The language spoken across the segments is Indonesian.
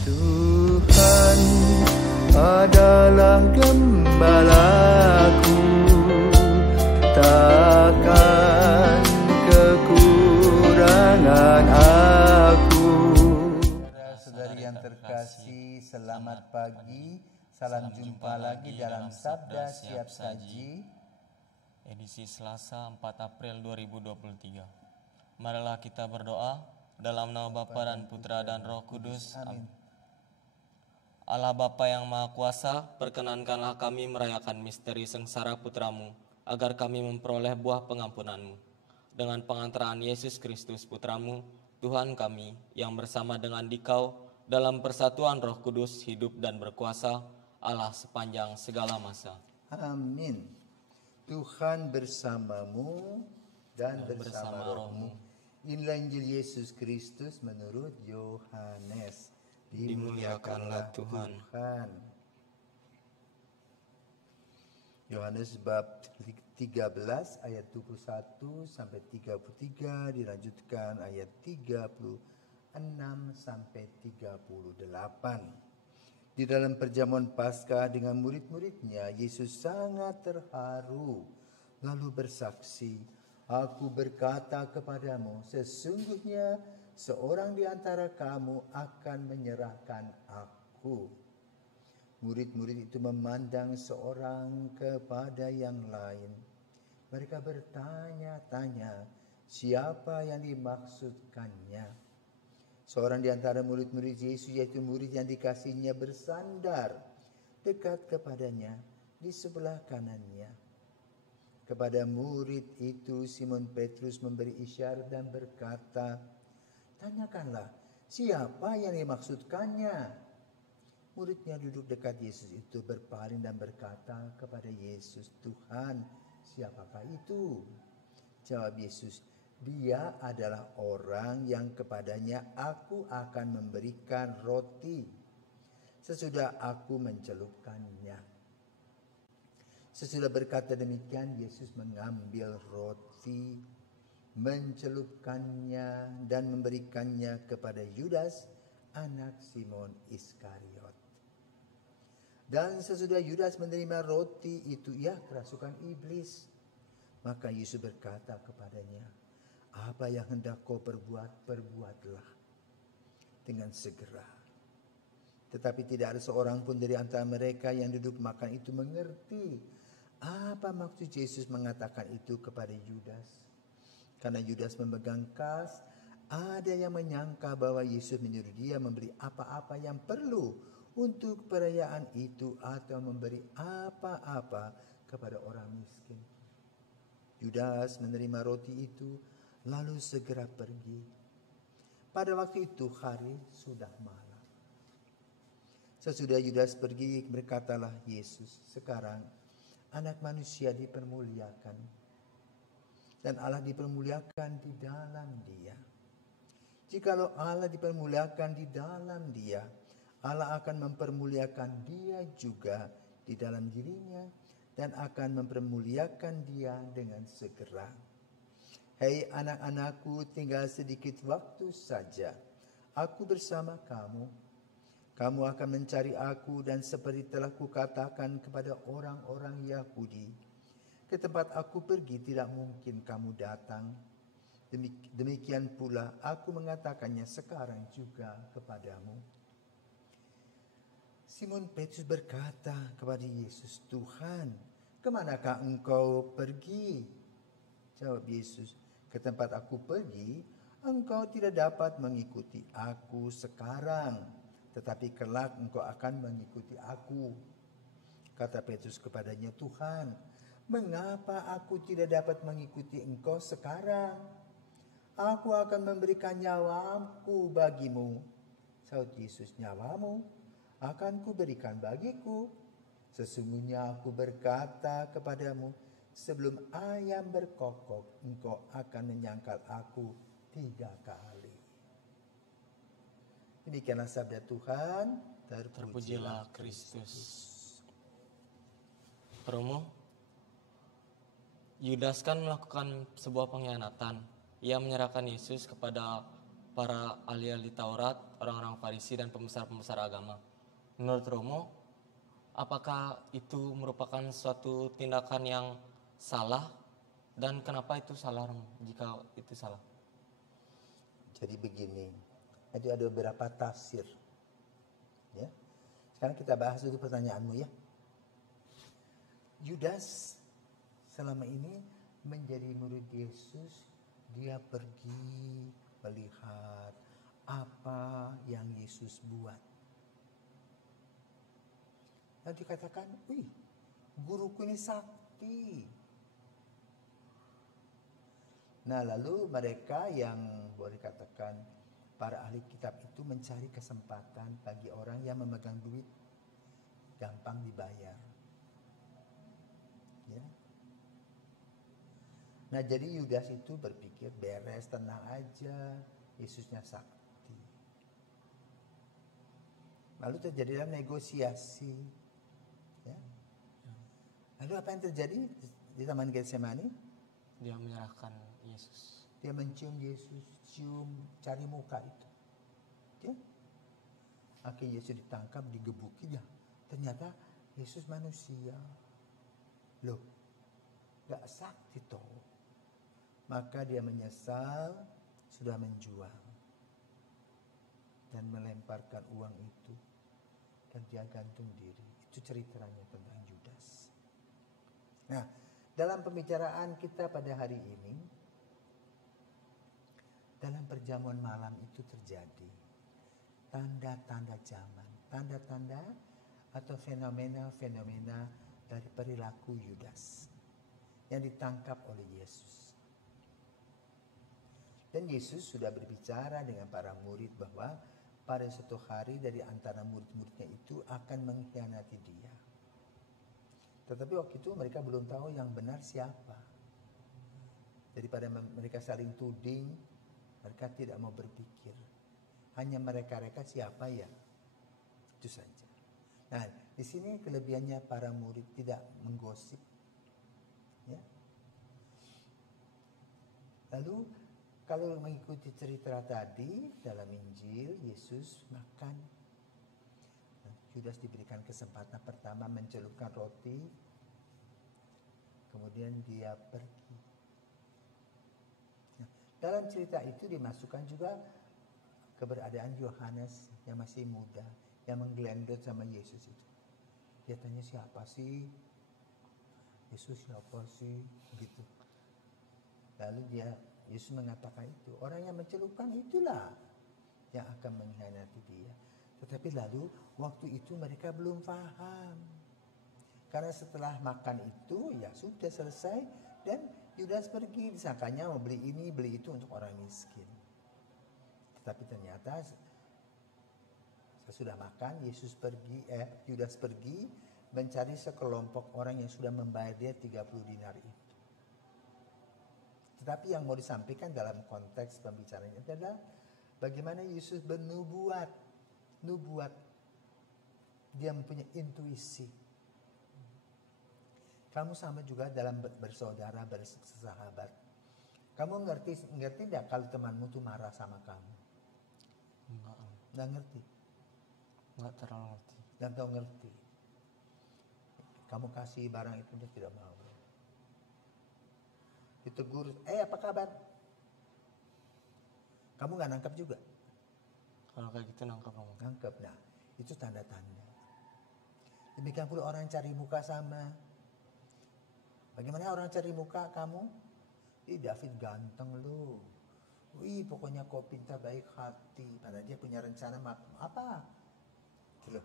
Tuhan adalah gembalaku, takkan kekurangan aku. Saudara-saudari yang terkasih, selamat pagi. Salam jumpa lagi dalam Sabda Siap Saji, edisi Selasa 4 April 2023. Marilah kita berdoa dalam nama Bapa dan Putra dan Roh Kudus. Amin. Allah Bapa yang Maha Kuasa, perkenankanlah kami merayakan misteri sengsara Putramu, agar kami memperoleh buah pengampunan-Mu. Dengan pengantaraan Yesus Kristus Putramu, Tuhan kami, yang bersama dengan Dikau dalam persatuan Roh Kudus hidup dan berkuasa, Allah sepanjang segala masa. Amin. Tuhan bersamamu dan bersama rohmu. Inilah Injil Yesus Kristus menurut Yohanes. Dimuliakanlah Tuhan. Yohanes bab 13 ayat 21 sampai 33, dilanjutkan ayat 36 sampai 38. Di dalam perjamuan Paskah dengan murid-muridnya, Yesus sangat terharu lalu bersaksi, "Aku berkata kepadamu, sesungguhnya seorang di antara kamu akan menyerahkan aku." Murid-murid itu memandang seorang kepada yang lain. Mereka bertanya-tanya, siapa yang dimaksudkannya? Seorang di antara murid-murid Yesus, yaitu murid yang dikasihnya, bersandar dekat kepadanya di sebelah kanannya. Kepada murid itu Simon Petrus memberi isyarat dan berkata, "Tanyakanlah, siapa yang dimaksudkannya?" Muridnya duduk dekat Yesus itu berpaling dan berkata kepada Yesus, "Tuhan, siapakah itu?" Jawab Yesus, "Dia adalah orang yang kepadanya aku akan memberikan roti sesudah aku mencelupkannya." Sesudah berkata demikian, Yesus mengambil roti, mencelupkannya dan memberikannya kepada Yudas, anak Simon Iskariot. Dan sesudah Yudas menerima roti itu, ia kerasukan iblis. Maka Yesus berkata kepadanya, "Apa yang hendak kau perbuat, perbuatlah dengan segera." Tetapi tidak ada seorang pun dari antara mereka yang duduk makan itu mengerti apa maksud Yesus mengatakan itu kepada Yudas. Karena Yudas memegang kas, ada yang menyangka bahwa Yesus menyuruh dia memberi apa-apa yang perlu untuk perayaan itu atau memberi apa-apa kepada orang miskin. Yudas menerima roti itu lalu segera pergi. Pada waktu itu hari sudah malam. Sesudah Yudas pergi, berkatalah Yesus, "Sekarang Anak Manusia dipermuliakan dan Allah dipermuliakan di dalam Dia. Jikalau Allah dipermuliakan di dalam Dia, Allah akan mempermuliakan Dia juga di dalam dirinya dan akan mempermuliakan Dia dengan segera. Hei anak-anakku, tinggal sedikit waktu saja. Aku bersama kamu. Kamu akan mencari aku, dan seperti telah kukatakan kepada orang-orang Yahudi, ke tempat aku pergi tidak mungkin kamu datang. Demikian pula aku mengatakannya sekarang juga kepadamu." Simon Petrus berkata kepada Yesus, "Tuhan, kemanakah engkau pergi?" Jawab Yesus, "Ke tempat aku pergi, engkau tidak dapat mengikuti aku sekarang, tetapi kelak engkau akan mengikuti aku." Kata Petrus kepadanya, "Tuhan, mengapa aku tidak dapat mengikuti engkau sekarang? Aku akan memberikan nyawaku bagimu." Sahut Yesus, "Nyawamu akan kuberikan bagiku. Sesungguhnya aku berkata kepadamu, sebelum ayam berkokok, engkau akan menyangkal aku 3 kali." Demikianlah sabda Tuhan. Terpujilah Kristus. Promo, Yudas kan melakukan sebuah pengkhianatan. Ia menyerahkan Yesus kepada para ahli-ahli Taurat orang-orang Farisi dan pembesar-pembesar agama. Menurut Romo, apakah itu merupakan suatu tindakan yang salah dan kenapa itu salah, Romo, jika itu salah? Jadi begini, itu ada beberapa tafsir. Ya. Sekarang kita bahas dulu pertanyaanmu ya. Yudas selama ini menjadi murid Yesus, dia pergi melihat apa yang Yesus buat. Lalu dikatakan, wih, guruku ini sakti. Nah lalu mereka yang boleh dikatakan para ahli kitab itu mencari kesempatan bagi orang yang memegang duit gampang dibayar. Ya. Nah jadi Yudas itu berpikir beres, tenang aja, Yesusnya sakti. Lalu terjadilah negosiasi. Ya. Lalu apa yang terjadi di Taman Getsemani? Dia menyerahkan Yesus. Dia mencium Yesus, cium, cari muka itu. Ya. Akhirnya Yesus ditangkap, digebukinya. Ternyata Yesus manusia. Loh, gak sakti toh. Maka dia menyesal, sudah menjual. Dan melemparkan uang itu. Dan dia gantung diri. Itu ceritanya tentang Yudas. Nah, dalam pembicaraan kita pada hari ini, dalam perjamuan malam itu terjadi tanda-tanda zaman, tanda-tanda atau fenomena-fenomena dari perilaku Yudas yang ditangkap oleh Yesus. Dan Yesus sudah berbicara dengan para murid bahwa pada suatu hari dari antara murid-muridnya itu akan mengkhianati dia. Tetapi waktu itu mereka belum tahu yang benar siapa. Daripada mereka saling tuding, mereka tidak mau berpikir. Hanya mereka-reka siapa ya? Itu saja. Nah, di sini kelebihannya para murid tidak menggosip. Ya. Lalu kalau mengikuti cerita tadi dalam Injil, Yesus makan. Yudas diberikan kesempatan pertama mencelupkan roti, kemudian dia pergi. Nah, dalam cerita itu dimasukkan juga keberadaan Yohanes yang masih muda, yang menggelendot sama Yesus itu. Dia tanya siapa sih? Yesus siapa sih? Gitu. Lalu Yesus mengatakan itu, orang yang mencelupkan itulah yang akan mengkhianati dia. Tetapi lalu waktu itu mereka belum paham. Karena setelah makan itu ya sudah selesai dan Yudas pergi. Disangkanya mau beli ini beli itu untuk orang miskin. Tetapi ternyata sesudah makan Yudas pergi mencari sekelompok orang yang sudah membayar dia 30 dinar itu. Tetapi yang mau disampaikan dalam konteks pembicaraan ini adalah bagaimana Yesus bernubuat. Dia mempunyai intuisi. Kamu sama juga dalam bersaudara, bersahabat. Kamu ngerti enggak kalau temanmu tuh marah sama kamu? Enggak ngerti. Enggak terlalu ngerti. Dan tahu ngerti. Kamu kasih barang itu dia tidak mau. Ditegur, apa kabar? Kamu nggak nangkap juga? Kalau kayak gitu nangkap, Romo. Nangkep. Nah, itu tanda-tanda. Demikian pula orang cari muka sama. Bagaimana orang cari muka kamu? David ganteng lu. Wih, pokoknya kau pintar baik hati. Padahal dia punya rencana apa? Loh.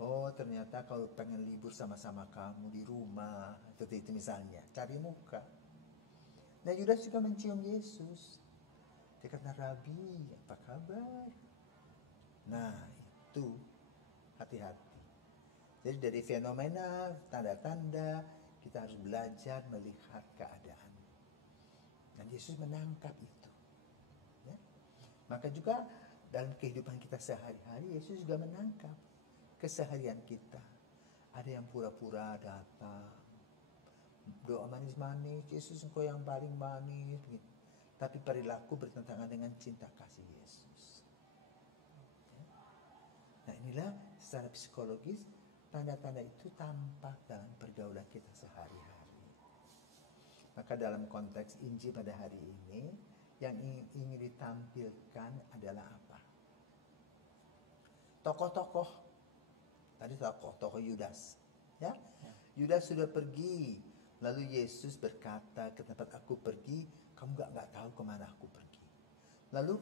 Oh, ternyata kalau pengen libur sama-sama kamu di rumah. Itu misalnya. Cari muka. Nah, Yudas juga mencium Yesus. Dia kata, Rabi, apa kabar? Nah, itu hati-hati. Jadi dari fenomena, tanda-tanda, kita harus belajar melihat keadaan. Dan Yesus menangkap itu. Ya. Maka juga dalam kehidupan kita sehari-hari, Yesus juga menangkap keseharian kita. Ada yang pura-pura datang. Doa manis-manis, Yesus engkau yang paling manis. Gitu. Tapi perilaku bertentangan dengan cinta kasih Yesus. secara psikologis, tanda-tanda itu tampak dalam pergaulan kita sehari-hari. Maka dalam konteks Injil pada hari ini, yang ingin ditampilkan adalah apa? Tokoh-tokoh. Tadi tokoh Yudas. Ya? Yudas sudah pergi. Lalu Yesus berkata, ke tempat aku pergi, kamu nggak tahu kemana aku pergi. Lalu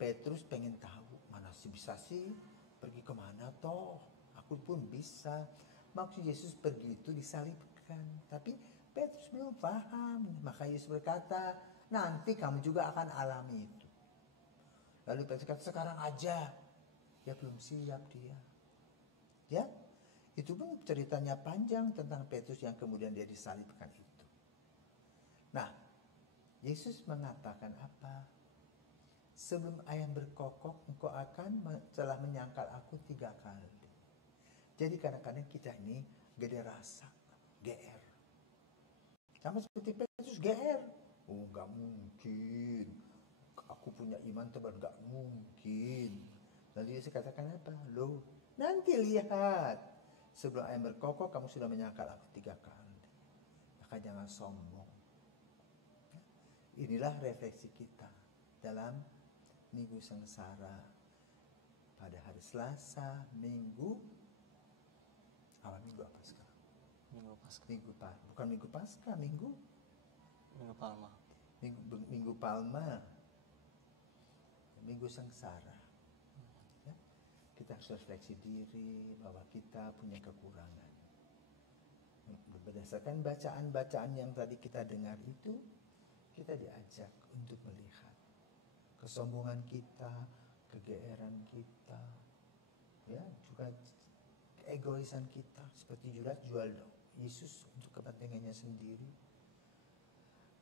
Petrus pengen tahu, mana sih bisa sih pergi kemana toh? Aku pun bisa. Maksud Yesus pergi itu disalibkan. Tapi Petrus belum paham. Maka Yesus berkata, nanti kamu juga akan alami itu. Lalu Petrus kata, sekarang aja. Ya belum siap dia. Ya, itu pun ceritanya panjang tentang Petrus yang kemudian dia disalibkan itu. Nah, Yesus mengatakan apa? Sebelum ayam berkokok, engkau akan telah menyangkal aku 3 kali. Jadi kadang-kadang kita ini gak ada rasa, GR. Sama seperti Petrus GR. Oh gak mungkin, aku punya iman tebal, gak mungkin. Lalu Yesus katakan apa? Loh, nanti lihat. Sebelum ayam berkokok, kamu sudah menyangkal aku 3 kali. Maka jangan sombong. Inilah refleksi kita dalam Minggu Sengsara. Pada hari Selasa, Minggu, awal Minggu apa sekarang? Minggu Paskah. Bukan Minggu Paskah, Minggu Palma. Minggu Palma. Minggu Sengsara. Ya? Kita harus refleksi diri bahwa kita punya kekurangan. Berdasarkan bacaan-bacaan yang tadi kita dengar itu, kita diajak untuk melihat kesombongan kita, kegeeran kita, ya juga keegoisan kita. Seperti Judas jual Yesus untuk kepentingannya sendiri.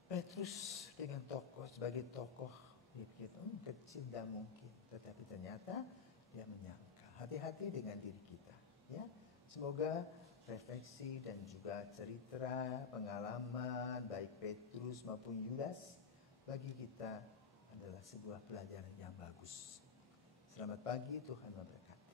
Petrus dengan sebagai tokoh, dia pikir kecil dan mungkin, tetapi ternyata dia menyangka. Hati-hati dengan diri kita, ya. Semoga refleksi dan juga cerita pengalaman baik Petrus maupun Yudas bagi kita adalah sebuah pelajaran yang bagus. Selamat pagi, Tuhan memberkati.